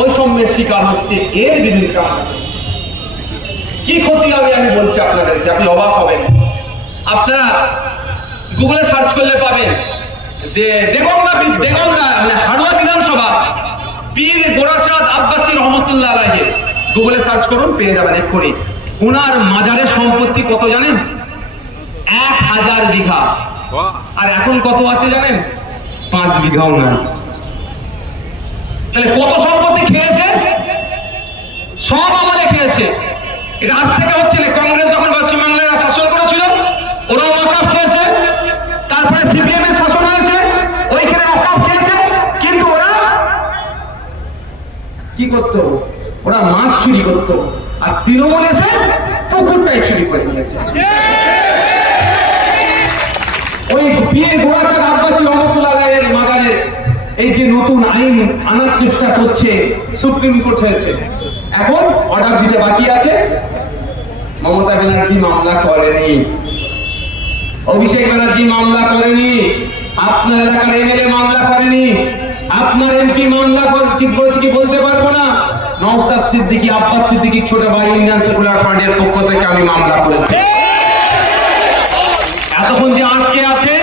বৈষম্যের শিকার হচ্ছে, এর বিরুদ্ধে আমরা করছি। কি ক্ষতি হবে আমি বলছি আপনাদেরকে, আপনি অবাক হবেন। আপনারা গুগলে সার্চ করলে পাবেন যে দেগঙ্গা মানে হাড়ুয়া বিধানসভা পীর গোরাসাদ আব্বাসী রহমতুল্লাহ আলাইহি, গুগলে সার্চ করুন পেয়ে যাবেন এক্ষুনি। ওনার মাজারের সম্পত্তি কত জানেন? 1000 বিঘা। আর এখন কত আছে জানেন? 5 বিঘাও না। তাহলে কত সম্পত্তি খেয়েছে? সব আমলে খেয়েছে। এটা আজ থেকে হচ্ছে না, কংগ্রেস যখন পশ্চিমবাংলায় শাসন করেছিল ওরাও ওয়াকফ খেয়েছে, তারপরে সিপিএম এর শাসন হয়েছে, ওইখানে ওয়াকফ খেয়েছে। কিন্তু ওরা কি করতো? ওরা মাছ চুরি করতো, আর তৃণমূল এসে পুকুরটাই চুরি করে নিয়েছে। ওই পীর গোরাচাঁদ আব্বাসী রহমতুল্লাহ আলাইহির মাজারে এই যে নতুন আইন আনার চেষ্টা করছে, সুপ্রিম কোর্ট হয়েছে, এখন অর্ডার দিতে বাকি আছে। মমতা ব্যানার্জি মামলা করেনি, অভিষেক ব্যানার্জি মামলা করেনি, আপনার এলাকার এমএলএ মামলা করেনি, আপনার এমপি মামলা ঠিক বলেছে কি বলতে পারবো না। নওশাদ সিদ্দিকী, আব্বাস সিদ্দিকী ছোট ভাই ইন্ডিয়ান সেকুলার ফ্রন্টের পক্ষ থেকে আমি মামলা করেছি। এতক্ষণ যে আটকে আছে,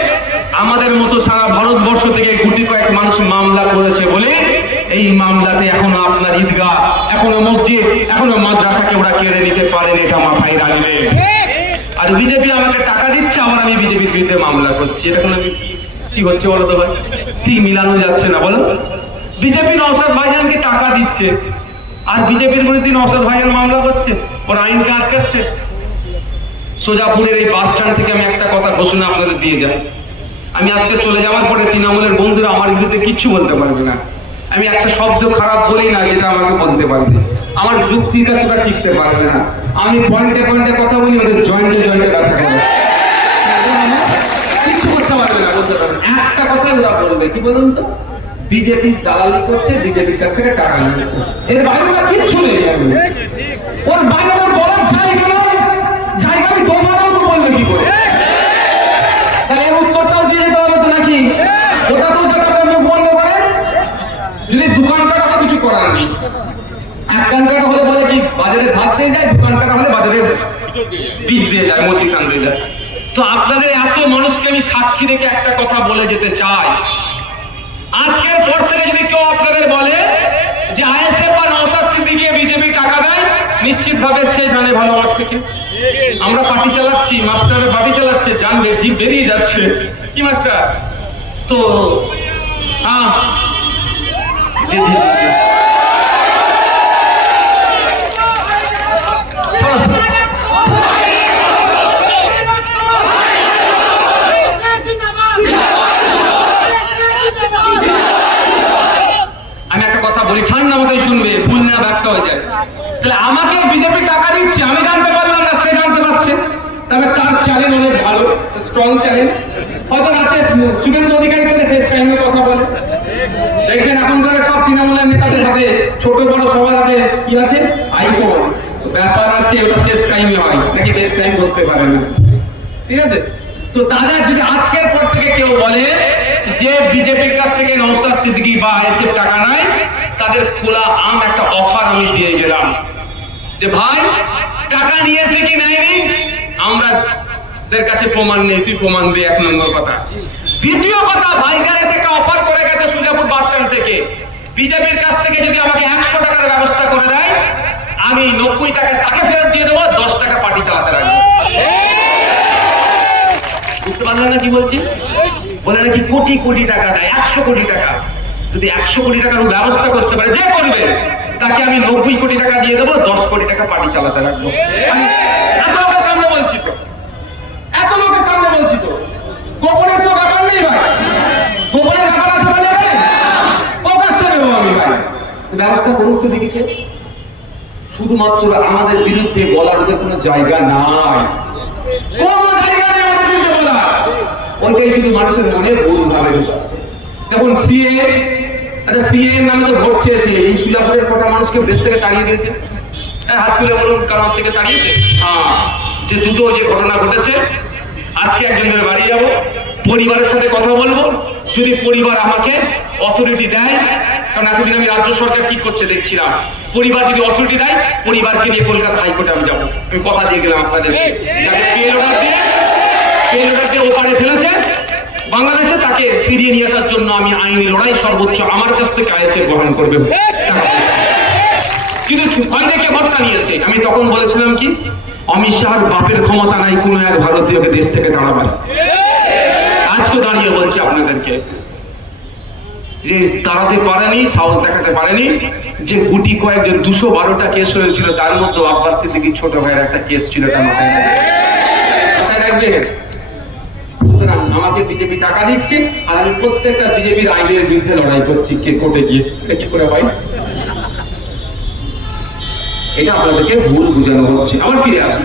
আমাদের মতো সারা ভারতবর্ষ থেকে গুটি কয়েক মানুষ মামলা করেছে বলে এই মামলাতে এখনো আপনার ঈদগাহ, এখনো মসজিদ, এখনো মাদ্রাসাকে ওরা কেড়ে নিতে পারেন, এটা মাথায় রাখবেন। আর বিজেপি আমাকে টাকা দিচ্ছে, আবার আমি বিজেপির বিরুদ্ধে মামলা করছি, এটা কোনো কি হচ্ছে বলো তো ভাই? ঠিক মিলানো যাচ্ছে না, বলো। বিজেপি নওশাদ ভাইজানকে টাকা দিচ্ছে, আর বিজেপির বিরুদ্ধে নওশাদ ভাইজান মামলা করছে, ওরা আইনকে আটকাচ্ছে। সোজাপুরের এই বাস স্ট্যান্ড থেকে আমি একটা কথা ঘোষণা আপনাদের দিয়ে যাই, আমি আজকে চলে যাওয়ার পরে তৃণমূলের বন্ধুরা আমার বিরুদ্ধে কিচ্ছু বলতে পারবে না। আমি একটা শব্দ খারাপ বলি না যেটা আমাকে বলতে পারবে, আমার যুক্তিটা সেটা টিকতে পারবে না। আমি পয়েন্টে পয়েন্টে কথা বলি, ওদের জয়েন্টে জয়েন্টে ব্যথা করে, কিচ্ছু করতে পারবে না, বলতে পারবে। একটা কথাই ওরা বলবে, কি বলুন তো? বিজেপি দালালি করছে, বিজেপির কাছ থেকে টাকা নিচ্ছে, এর বাইরে ওরা কিচ্ছু নেই। ওর বাইরে বলার জায়গা নেই, জায়গা আমি তোমারও তো বলবে কি করে? তাহলে এর উত্তরটাও দিয়ে যেতে হবে তো নাকি? ওটা তো যাতে মুখ বন্ধ করে, যদি দোকানটা কিছু করার নেই। এক কানকাটা হলে বলে কি বাজারে ধার দিয়ে যায়, দোকানকাটা হলে বাজারে বীজ দিয়ে যায়, মতির কান দিয়ে যায়। তো আপনাদের এত মানুষকে আমি সাক্ষী রেখে একটা কথা বলে যেতে চাই, আজকের পর থেকে যদি কেউ আপনাদের বলে যে আইএসএফ বা নওশাদ সিদ্দিকী বিজেপি টাকা দেয়, নিশ্চিতভাবে সে জানে ভালো আজ থেকে আমরা পার্টি চালাচ্ছি, মাস্টারের পার্টি চালাচ্ছে, জানবে জিভ বেরিয়ে যাচ্ছে। কি মাস্টার? তো হ্যাঁ, আমি একটা কথা বলি, ঠান্ডা মাথায় শুনবে, ভুল না ব্যাখ্যা হয়ে যায়। তাহলে আমাকে বিজেপি টাকা দিচ্ছে, আমি জানতে পারলাম না, সে জানতে পারছে, তবে তার চ্যানেল অনেক ভালো, স্ট্রং চ্যানেল। হয়তো রাতে শুভেন্দু অধিকারীর সাথে ফেস টাইমে কথা বলে, দেখবেন এখনকার সব তৃণমূলের নেতাদের হাতে, ছোট বড় সবার হাতে কি আছে? আইফোন। ব্যাপার আছে, ওটা ফেস টাইমে হয় নাকি ফেস টাইম করতে পারে না, ঠিক আছে? তো তাদের যদি আজকের পর থেকে কেউ বলে যে বিজেপির কাছ থেকে নওশাদ সিদ্দিকী বা আইএসএফ টাকা নাই, তাদের খোলা আম একটা অফার আমি দিয়ে গেলাম যে ভাই টাকা নিয়েছে কি নেয়নি আমাদের কাছে প্রমাণ নেই, তুই প্রমাণ দে, 1 নম্বর কথা। দ্বিতীয় কথা, ভাইজান এসে একটা অফার করে গেছে সুজাপুর বাস স্ট্যান্ড থেকে, বিজেপির কাছ থেকে যদি আমাকে 100 টাকার ব্যবস্থা করে দেয়, আমি 90 টাকা তাকে ফেরত দিয়ে দেবো, 10 টাকা পার্টি চালাতে রাখবো। বুঝতে পারলেন না কি বলছি? বলে নাকি কোটি কোটি টাকা দেয়, 100 কোটি টাকা। যদি 100 কোটি টাকার ব্যবস্থা করতে পারে, যে করবে তাকে আমি 90 কোটি টাকা দিয়ে দেবো, 10 কোটি টাকা পার্টি চালাতে রাখবো। এত লোকের সামনে বলছি তো, এত লোকের সামনে বলছি তো, গোপনের তো ব্যাপার নেই ভাই, গোপনের ব্যাপার আছে মানে প্রকাশ্যে দেবো আমি ভাই। ব্যবস্থা করুক তো দেখেছে, শুধুমাত্র আমাদের বিরুদ্ধে বলার কোনো জায়গা নাই, কোন জায়গা নেই আমাদের বিরুদ্ধে বলা। ওইটাই শুধু মানুষের মনে ভুল ভাবে দেখুন। সিএ নামে তো ভোট চেয়েছে, এই সুজাপুরের কটা মানুষকে দেশ থেকে তাড়িয়ে দিয়েছে, হাত তুলে বলুন কারণ থেকে তাড়িয়েছে? হ্যাঁ, যে দুটো যে ঘটনা ঘটেছে, আজকে একজনের বাড়ি যাবো, পরিবারের সাথে কথা বলবো, যদি পরিবার আমাকে অথরিটি দেয়, কারণ এতদিন আমি রাজ্য সরকার কি করছে দেখছিলাম, পরিবার যদি অথরিটি দেয় পরিবারকে নিয়ে কলকাতা হাইকোর্টে আমি যাবো। আমি কথা দিয়ে গেলাম আপনাদেরকে, যাকে PL order দিয়ে ওপারে ফেলেছে বাংলাদেশে, তাকে ফিরিয়ে নিয়ে আসার জন্য আমি আইনি লড়াই সর্বোচ্চ আমার কাছ থেকে আইএসএফ গ্রহণ করবে। কিন্তু ভয় দেখে ভোটটা নিয়েছে। আমি তখন বলেছিলাম কি, অমিত শাহর বাপের ক্ষমতা নাই কোনো এক ভারতীয়কে দেশ থেকে তাড়াবার। আজকে দাঁড়িয়ে বলছি আপনাদেরকে যে তাড়াতে পারেনি, সাহস দেখাতে পারেনি, যে গুটি কয়েক যে 212টা কেস হয়েছিল তার মধ্যে আব্বাস সিদ্দিকীর ছোট ভাইয়ের একটা কেস ছিল, তার মাথায় রাখবে। সুতরাং আমাকে বিজেপি টাকা দিচ্ছে আর আমি প্রত্যেকটা বিজেপির আইনের বিরুদ্ধে লড়াই করছি কে কোর্টে গিয়ে। এটা কি করে ভাই? এটা আপনাদেরকে ভুল বুঝানো হচ্ছে। আবার ফিরে আসি।